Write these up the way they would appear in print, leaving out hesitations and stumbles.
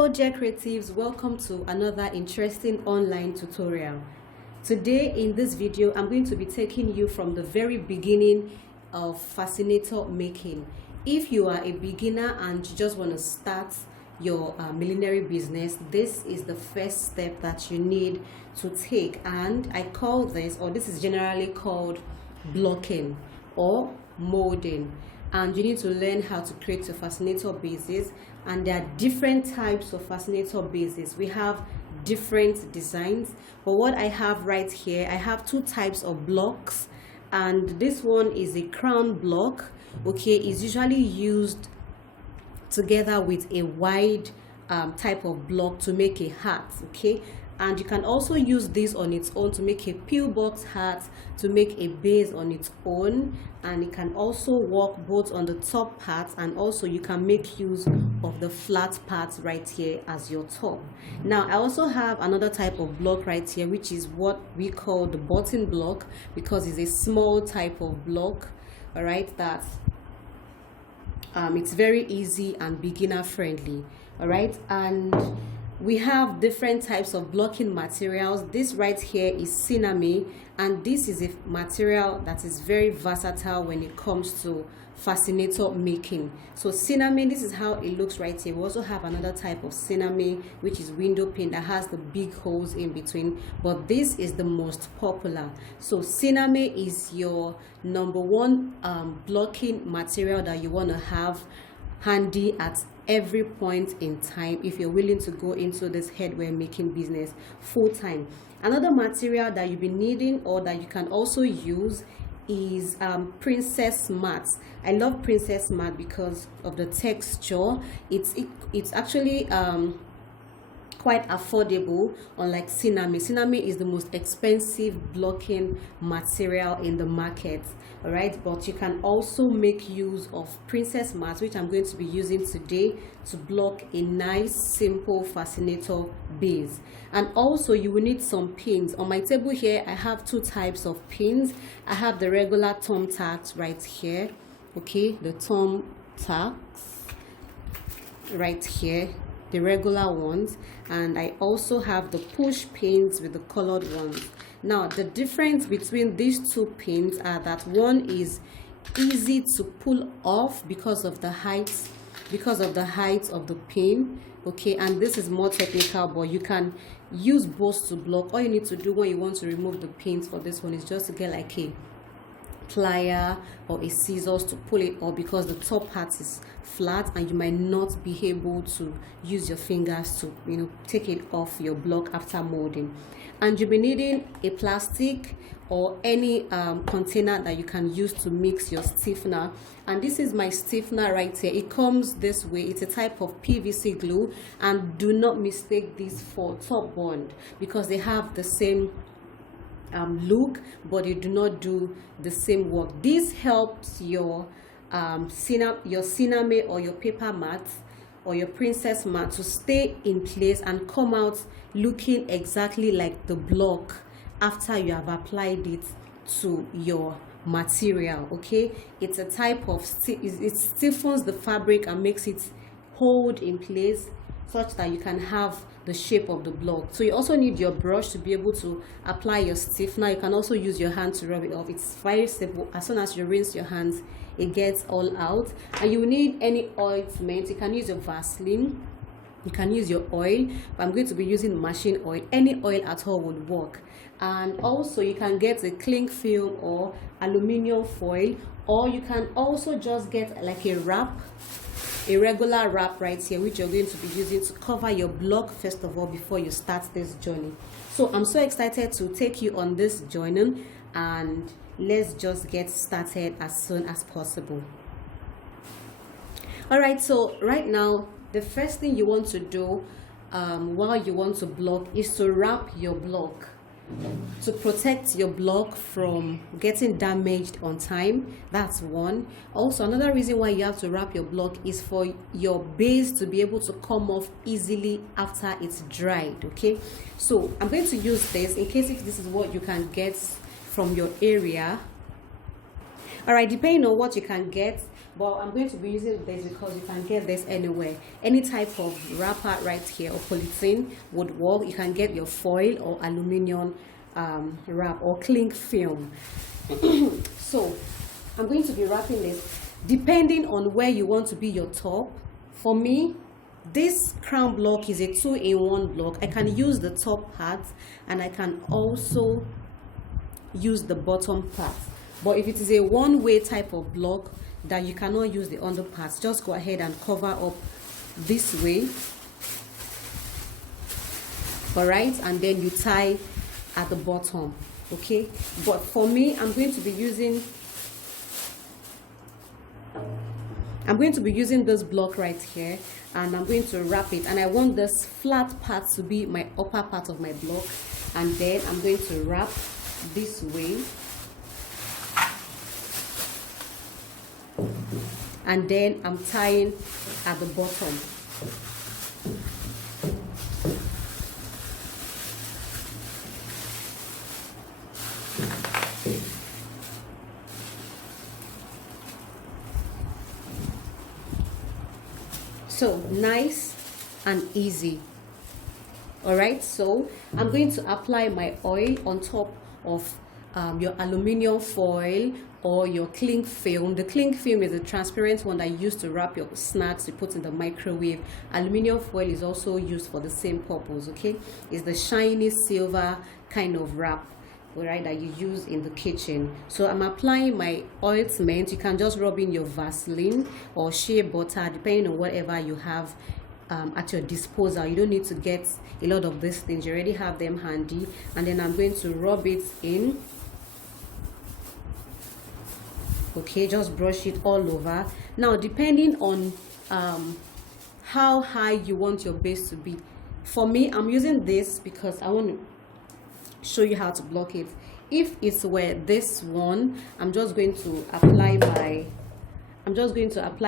Hello dear creatives, welcome to another interesting online tutorial. Today in this video I'm going to be taking you from the very beginning of fascinator making. If you are a beginner and you just want to start your millinery business, this is the first step that you need to take, and I call this, or this is generally called, blocking or molding. And you need to learn how to create your fascinator bases, and there are different types of fascinator bases. We have different designs, but what I have right here, I have two types of blocks, and this one is a crown block. Okay, is usually used together with a wide type of block to make a hat. Okay, and you can also use this on its own to make a pillbox hat, to make a base on its own, and it can also work both on the top part, and also you can make use of the flat part right here as your top. Now I also have another type of block right here, which is what we call the button block, because it's a small type of block. All right, that it's very easy and beginner friendly. All right, and we have different types of blocking materials. This right here is ciname, and this is a material that is very versatile when it comes to fascinator making. So ciname, this is how it looks right here. We also have another type of ciname, which is window pane, that has the big holes in between, but this is the most popular. So ciname is your number one blocking material that you want to have handy at every point in time if you're willing to go into this headwear making business full time. Another material that you'll be needing, or that you can also use, is princess mats. I love princess mat because of the texture. It's actually quite affordable, unlike ciname. Ciname is the most expensive blocking material in the market. All right, but you can also make use of princess mats, which I'm going to be using today to block a nice simple fascinator base. And also you will need some pins. On my table here I have two types of pins. I have the regular thumbtacks right here, okay, the thumbtacks right here, the regular ones, and I also have the push pins with the colored ones. Now the difference between these two pins are that one is easy to pull off because of the height of the pin, okay, and this is more technical, but you can use both to block. All you need to do when you want to remove the pins for this one is just to get like a plier or a scissors to pull it off, because the top part is flat and you might not be able to use your fingers to take it off your block after molding. And you'll be needing a plastic or any container that you can use to mix your stiffener. And this is my stiffener right here. It comes this way. It's a type of PVC glue, and do not mistake this for top bond, because they have the same look, but they do not do the same work. This helps your ciname or your paper mat or your princess mat to stay in place and come out looking exactly like the block after you have applied it to your material. Okay, it's a type of it stiffens the fabric and makes it hold in place such that you can have the shape of the block. So you also need your brush to be able to apply your stiffener. You can also use your hand to rub it off. It's very simple. As soon as you rinse your hands, it gets all out. And you need any ointment. You can use your Vaseline, you can use your oil, but I'm going to be using machine oil. Any oil at all would work. And also you can get a cling film or aluminium foil, or you can also just get like a wrap, a regular wrap right here, which you're going to be using to cover your block first of all before you start this journey. So I'm so excited to take you on this journey, and let's just get started as soon as possible. All right, so right now the first thing you want to do while you want to block is to wrap your block, to protect your block from getting damaged on time. That's one. Also, another reason why you have to wrap your block is for your base to be able to come off easily after it's dried. Okay, so I'm going to use this in case if this is what you can get from your area. All right, depending on what you can get, but I'm going to be using this because you can get this anywhere. Any type of wrapper right here or polythene would work. You can get your foil or aluminium wrap or cling film. So I'm going to be wrapping this depending on where you want to be your top. For me, this crown block is a 2-in-1 block. I can use the top part and I can also use the bottom part. But if it is a one-way type of block that you cannot use the under parts, just go ahead and cover up this way, all right, and then you tie at the bottom. Okay, but for me, I'm going to be using this block right here, and I'm going to wrap it, and I want this flat part to be my upper part of my block, and then I'm going to wrap this way, and then I'm tying at the bottom. So nice and easy. All right, so I'm going to apply my oil on top of your aluminium foil or your cling film. The cling film is a transparent one that you use to wrap your snacks you put in the microwave. Aluminium foil is also used for the same purpose. Okay, it's the shiny silver kind of wrap, right, that you use in the kitchen. So I'm applying my ointment. You can just rub in your Vaseline or shea butter depending on whatever you have at your disposal. You don't need to get a lot of these things, you already have them handy. And then I'm going to rub it in. Okay, just brush it all over. Now depending on how high you want your base to be, for me, I'm using this because I want to show you how to block it. If it's where this one, I'm just going to apply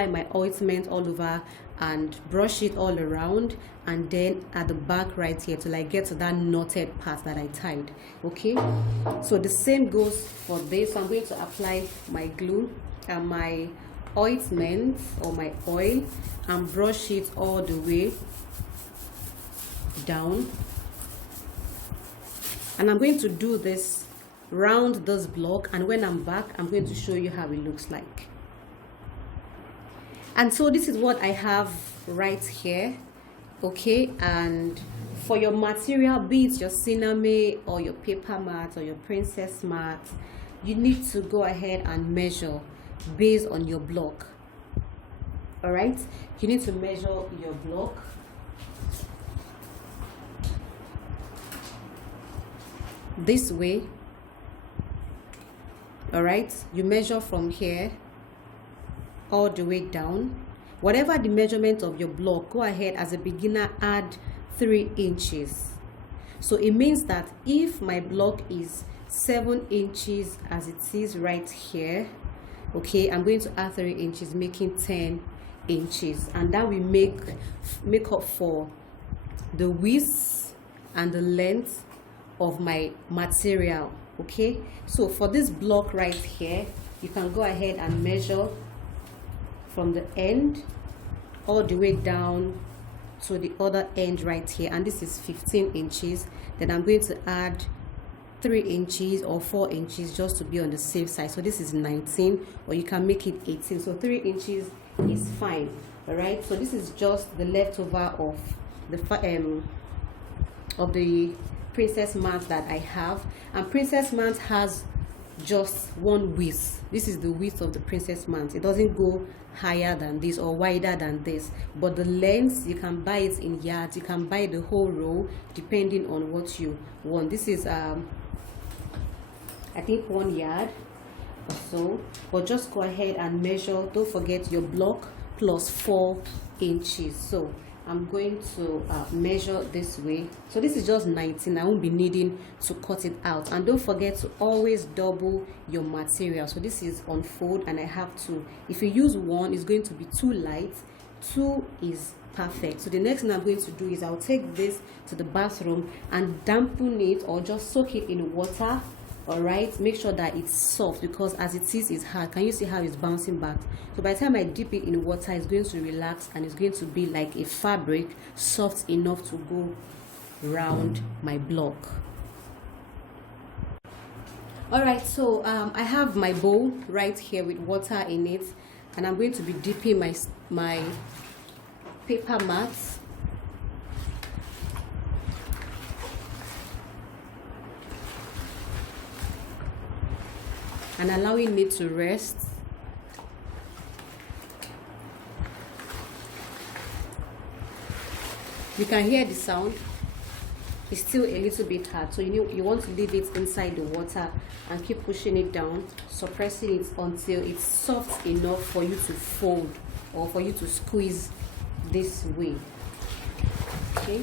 my ointment all over and brush it all around, and then at the back right here till I get to that knotted part that I tied. Okay, so the same goes for this. So I'm going to apply my glue and my ointment or my oil and brush it all the way down, and I'm going to do this round this block, and when I'm back I'm going to show you how it looks like. And so this is what I have right here. Okay, and for your material, be it your cinnamon or your paper mat or your princess mat, you need to go ahead and measure based on your block. All right, you need to measure your block. This way. All right, you measure from here all the way down. Whatever the measurement of your block, go ahead as a beginner, add 3 inches. So it means that if my block is 7 inches as it is right here, okay, I'm going to add 3 inches, making 10 inches, and that will make up for the width and the length of my material. Okay, so for this block right here, you can go ahead and measure from the end all the way down to the other end right here, and this is 15 inches. Then I'm going to add 3 inches or 4 inches just to be on the safe side. So this is 19, or you can make it 18. So 3 inches is fine. All right, so this is just the leftover of the princess mat that I have, and princess mat has just one width. This is the width of the princess mat. It doesn't go higher than this or wider than this, but the length, you can buy it in yards, you can buy the whole row depending on what you want. This is I think 1 yard or so, but just go ahead and measure. Don't forget your block plus 4 inches. So I'm going to measure this way. So this is just 19. I won't be needing to cut it out. And don't forget to always double your material. So this is on fold, and I have 2. If you use 1, it's going to be too light. 2 is perfect. So the next thing I'm going to do is I'll take this to the bathroom and dampen it, or just soak it in water All right, make sure that it's soft, because as it is, it's hard. Can you see how it's bouncing back? So by the time I dip it in water, it's going to relax and it's going to be like a fabric, soft enough to go around my block. All right, so I have my bowl right here with water in it, and I'm going to be dipping my paper mat and allowing it to rest. You can hear the sound. It's still a little bit hard, so you want to leave it inside the water and keep pushing it down, suppressing it until it's soft enough for you to fold or for you to squeeze this way. Okay.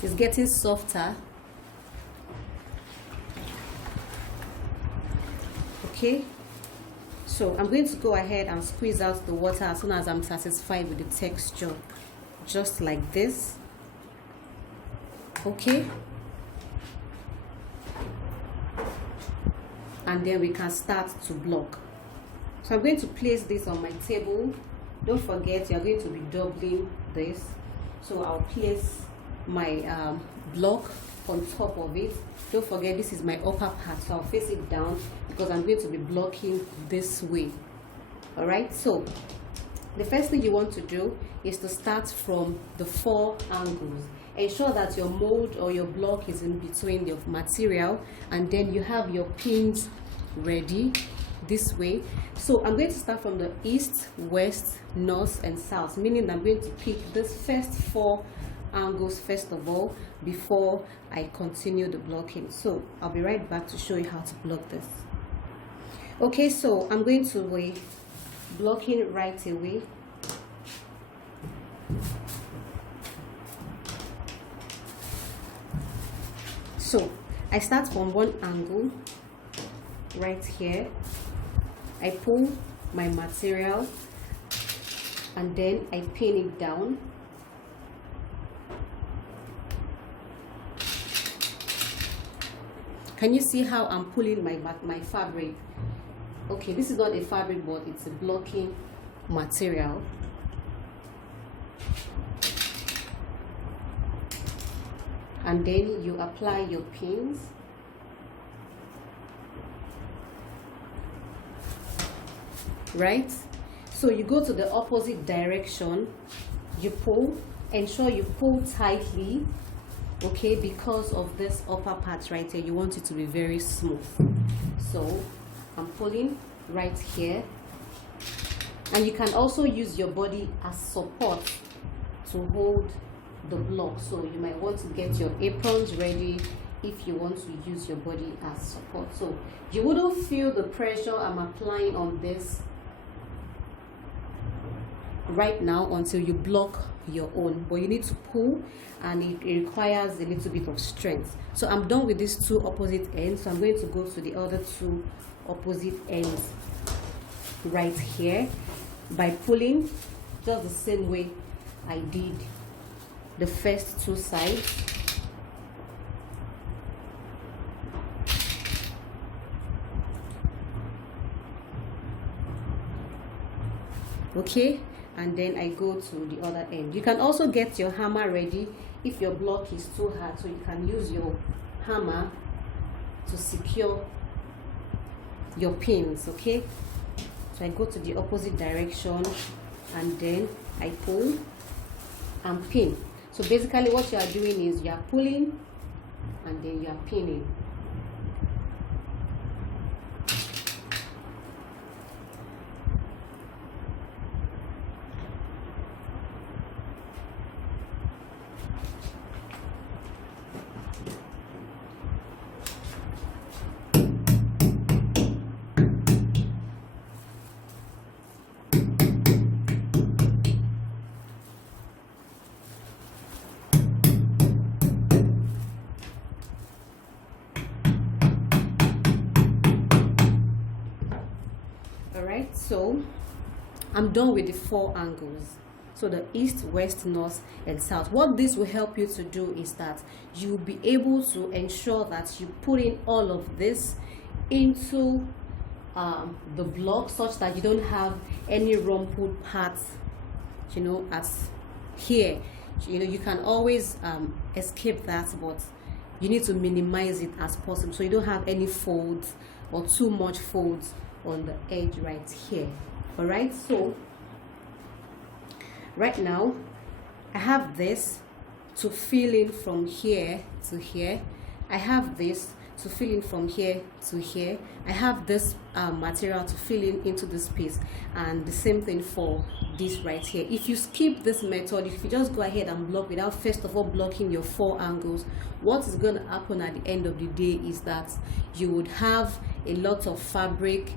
It's getting softer. Okay, so I'm going to go ahead and squeeze out the water as soon as I'm satisfied with the texture, just like this. Okay, and then we can start to block. So I'm going to place this on my table. Don't forget, you're going to be doubling this, so I'll place my block on top of it. Don't forget, this is my upper part, so I'll face it down because I'm going to be blocking this way. All right, so the first thing you want to do is to start from the 4 angles. Ensure that your mold or your block is in between the material, and then you have your pins ready this way. So I'm going to start from the east, west, north, and south, meaning I'm going to pick this first 4 angles first of all before I continue the blocking. So I'll be right back to show you how to block this. Okay, so I'm going to be blocking right away. So I start from one angle right here. I pull my material and then I pin it down. Can you see how I'm pulling my fabric? Okay, this is not a fabric, but it's a blocking material. And then you apply your pins. Right? So you go to the opposite direction, you pull, ensure you pull tightly. Okay, because of this upper part right here, you want it to be very smooth. So I'm pulling right here, and you can also use your body as support to hold the block. So you might want to get your aprons ready if you want to use your body as support. So you wouldn't feel the pressure I'm applying on this right now until you block your own, but you need to pull, and it requires a little bit of strength. So I'm done with these 2 opposite ends, so I'm going to go to the other 2 opposite ends right here by pulling just the same way I did the first 2 sides. Okay, and then I go to the other end. You can also get your hammer ready if your block is too hard, so you can use your hammer to secure your pins. Okay, so I go to the opposite direction and then I pull and pin. So basically what you are doing is you are pulling and then you are pinning. All right, so I'm done with the 4 angles. So the east, west, north, and south. What this will help you to do is that you'll be able to ensure that you put in all of this into the block, such that you don't have any rumpled parts, you know, as here. You know, you can always escape that, but you need to minimize it as possible, so you don't have any folds or too much folds on the edge right here. All right, so right now I have this to fill in from here to here. I have this to fill in from here to here. I have this material to fill in into this space, and the same thing for this right here. If you skip this method, if you just go ahead and block without first of all blocking your 4 angles, what is going to happen at the end of the day is that you would have a lot of fabric,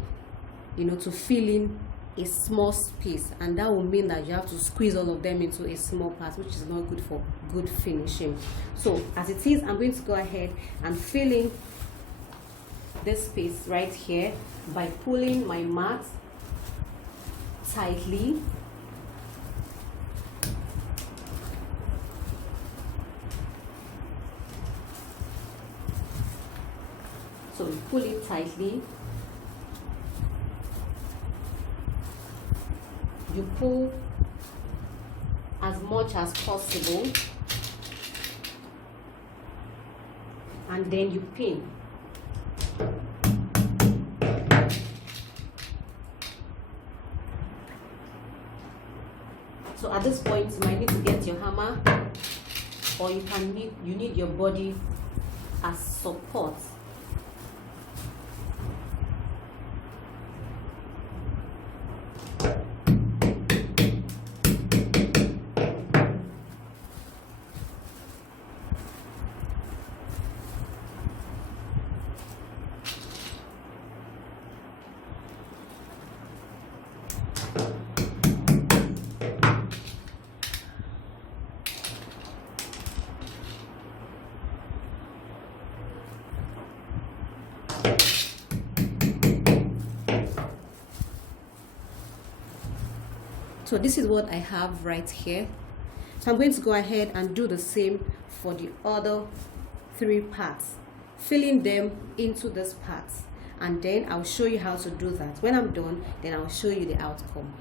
you know, to fill in a small space, and that will mean that you have to squeeze all of them into a small part, which is not good for good finishing. So as it is, I'm going to go ahead and fill in this space right here by pulling my mat tightly. So we pull it tightly. You pull as much as possible, and then you pin. So at this point, you might need to get your hammer, or you need your body as support. So this is what I have right here. So I'm going to go ahead and do the same for the other 3 parts, filling them into this part, and then I'll show you how to do that. When I'm done, then I'll show you the outcome.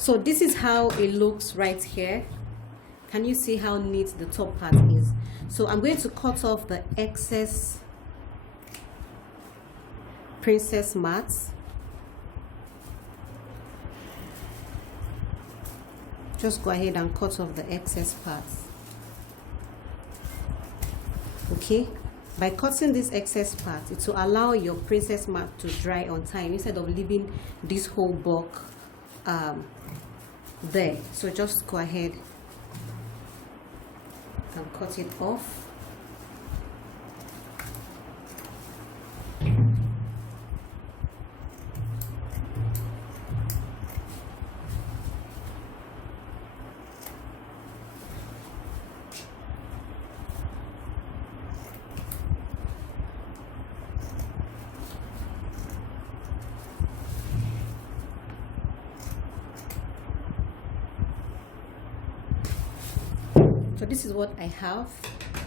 So this is how it looks right here. Can you see how neat the top part is? So I'm going to cut off the excess princess mats. Just go ahead and cut off the excess parts. Okay, by cutting this excess part, it will allow your princess mat to dry on time instead of leaving this whole bulk there. So just go ahead and cut it off. So this is what I have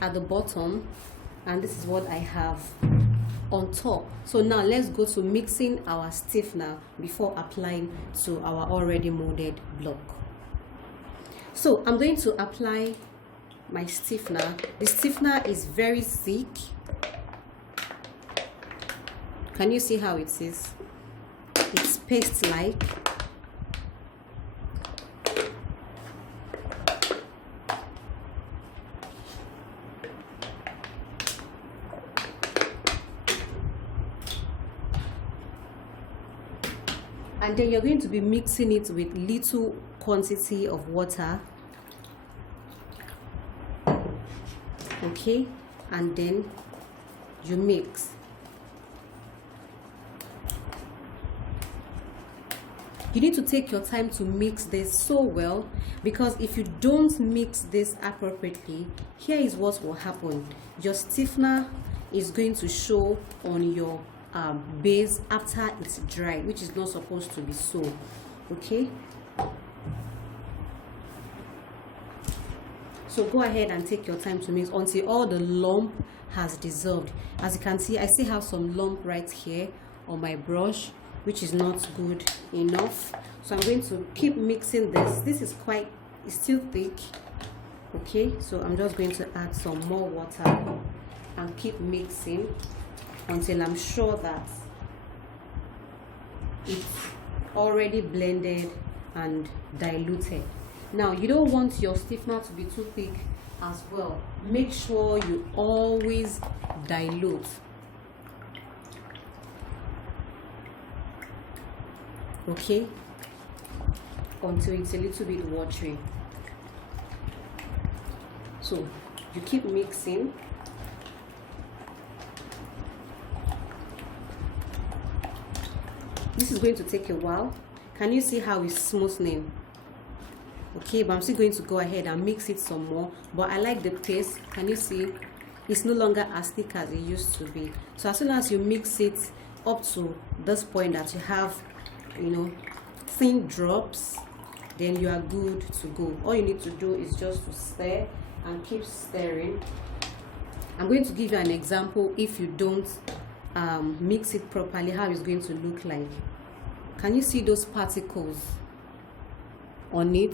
at the bottom, and this is what I have on top. So now let's go to mixing our stiffener before applying to our already molded block. So I'm going to apply my stiffener. The stiffener is very thick. Can you see how it is? It's paste-like. And then you're going to be mixing it with little quantity of water. Okay, and then you mix. You need to take your time to mix this so well, because if you don't mix this appropriately, here is what will happen. Your stiffener is going to show on your base after it's dry, which is not supposed to be so. Okay, so go ahead and take your time to mix until all the lump has dissolved. As you can see, I still have some lump right here on my brush, which is not good enough. So I'm going to keep mixing this. This is it's still thick. Okay, so I'm just going to add some more water and keep mixing until I'm sure that it's already blended and diluted. Now, you don't want your stiffener to be too thick as well. Make sure you always dilute. Okay, until it's a little bit watery. So you keep mixing. This is going to take a while. Can you see how it's smoothing? Okay, but I'm still going to go ahead and mix it some more. But I like the taste. Can you see? It's no longer as thick as it used to be. So as soon as you mix it up to this point that you have, you know, thin drops, then you are good to go. All you need to do is just to stir and keep stirring. I'm going to give you an example if you don't mix it properly, how it's going to look like. Can you see those particles on it?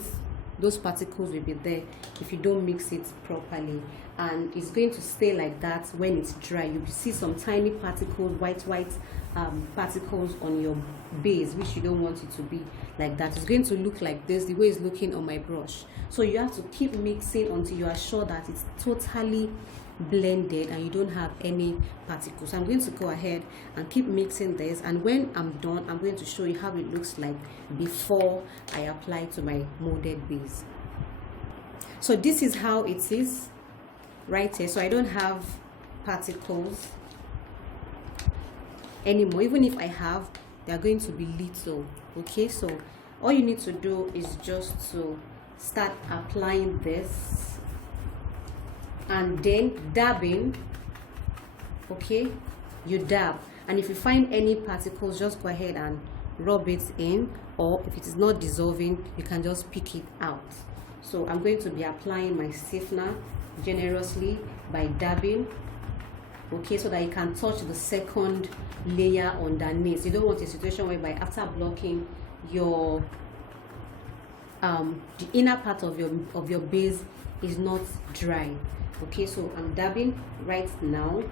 Those particles will be there if you don't mix it properly, and it's going to stay like that when it's dry. You see some tiny particles, white particles on your base, which you don't want it to be like that. It's going to look like this, the way it's looking on my brush. So you have to keep mixing until you are sure that it's totally blended and you don't have any particles. I'm going to go ahead and keep mixing this, and when I'm done, I'm going to show you how it looks like before I apply to my molded base. So this is how it is right here. So I don't have particles anymore. Even if I have, they are going to be little. Okay, so all you need to do is just to start applying this and then dabbing. Okay, you dab, and if you find any particles, just go ahead and rub it in, or if it is not dissolving, you can just pick it out. So I'm going to be applying my stiffener generously by dabbing, okay, so that you can touch the second layer underneath. You don't want a situation whereby after blocking your the inner part of your base is not dry. Okay, so I'm dabbing right now.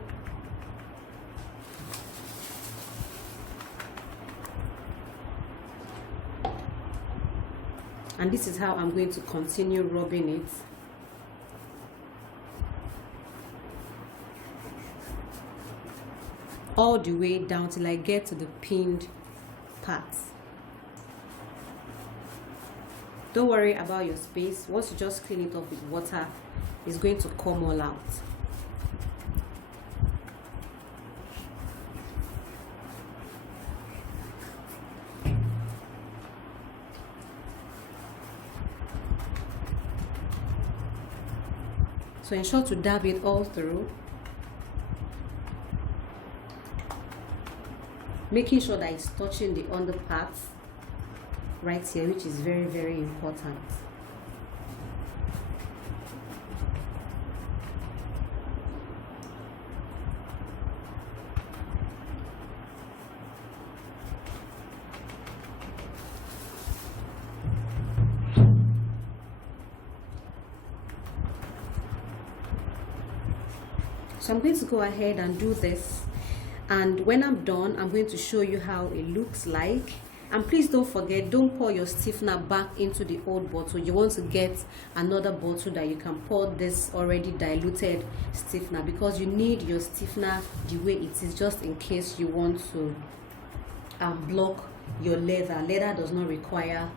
And this is how I'm going to continue rubbing it. All the way down till I get to the pinned parts. Don't worry about your space. Once you just clean it up with water, it's going to come all out. So ensure to dab it all through, making sure that it's touching the under parts right here, which is very, very important. So I'm going to go ahead and do this, and when I'm done, I'm going to show you how it looks like. And please don't forget, don't pour your stiffener back into the old bottle. You want to get another bottle that you can pour this already diluted stiffener, because you need your stiffener the way it is, just in case you want to block your leather. Leather does not require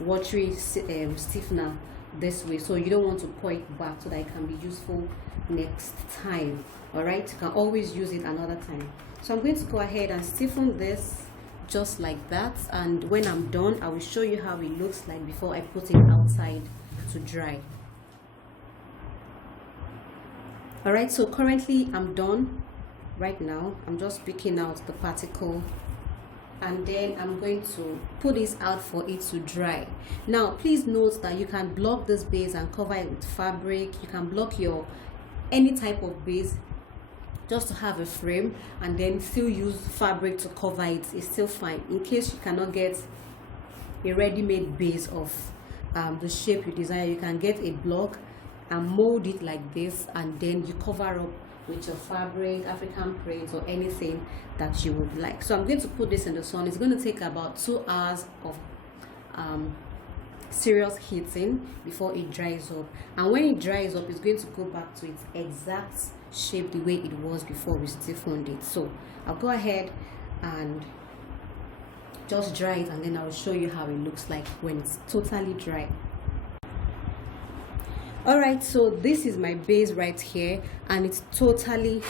watery stiffener this way, so you don't want to pour it back, so that it can be useful next time. All right, you can always use it another time. So I'm going to go ahead and stiffen this just like that, and when I'm done, I will show you how it looks like before I put it outside to dry. All right, so currently I'm done. Right now I'm just picking out the particle, and then I'm going to put this out for it to dry. Now please note that you can block this base and cover it with fabric. You can block your any type of base just to have a frame, and then still use fabric to cover it. It's still fine, in case you cannot get a ready-made base of the shape you desire. You can get a block and mold it like this, and then you cover up with your fabric, African print, or anything that you would like. So I'm going to put this in the sun. It's going to take about 2 hours of serious heating before it dries up, and when it dries up, it's going to go back to its exact shape the way it was before we stiffened it. So I'll go ahead and just dry it, and then I'll show you how it looks like when it's totally dry. All right, so this is my base right here, and it's totally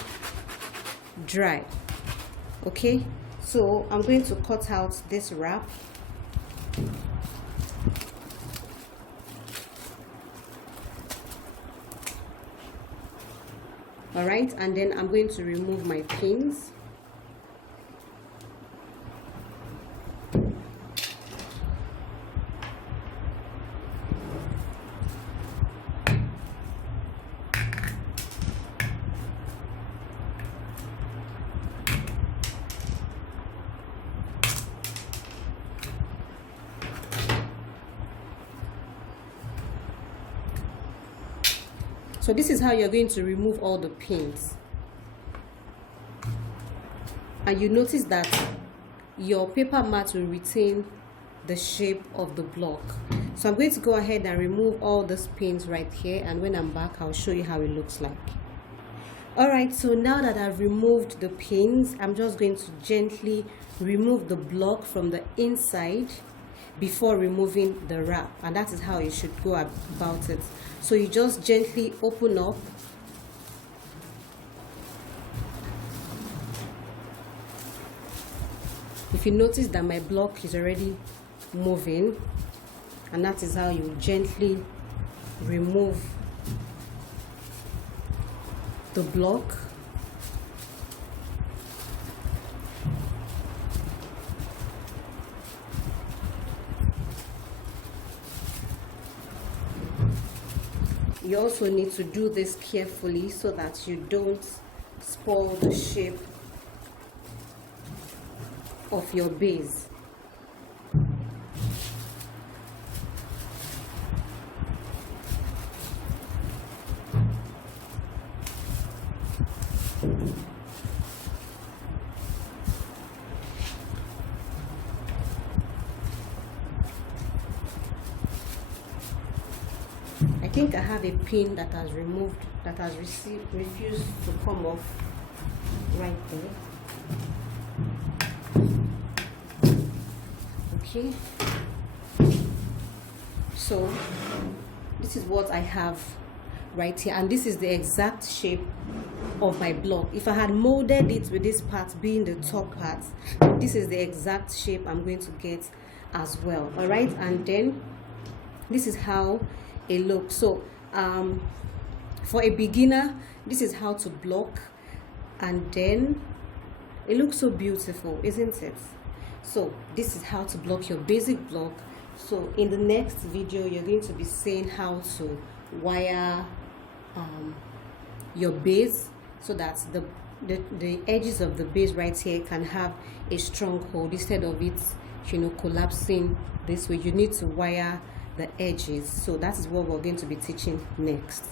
dry. Okay, so I'm going to cut out this wrap. All right, and then I'm going to remove my pins. So this is how you're going to remove all the pins. And you notice that your paper mat will retain the shape of the block. So I'm going to go ahead and remove all these pins right here, and when I'm back, I'll show you how it looks like. All right, so now that I've removed the pins, I'm just going to gently remove the block from the inside before removing the wrap, and that is how you should go about it. So you just gently open up if you notice that my block is already moving, and that is how you gently remove the block. You also need to do this carefully so that you don't spoil the shape of your base. I think I have a pin that has refused to come off right there. Okay, so this is what I have right here, and this is the exact shape of my block. If I had molded it with this part being the top part, this is the exact shape I'm going to get as well. All right, and then this is how it looks. So for a beginner, this is how to block, and then it looks so beautiful, isn't it? So this is how to block your basic block. So in the next video, you're going to be seeing how to wire your base, so that the edges of the base right here can have a strong hold instead of it, you know, collapsing this way. You need to wire the edges. So that is what we're going to be teaching next.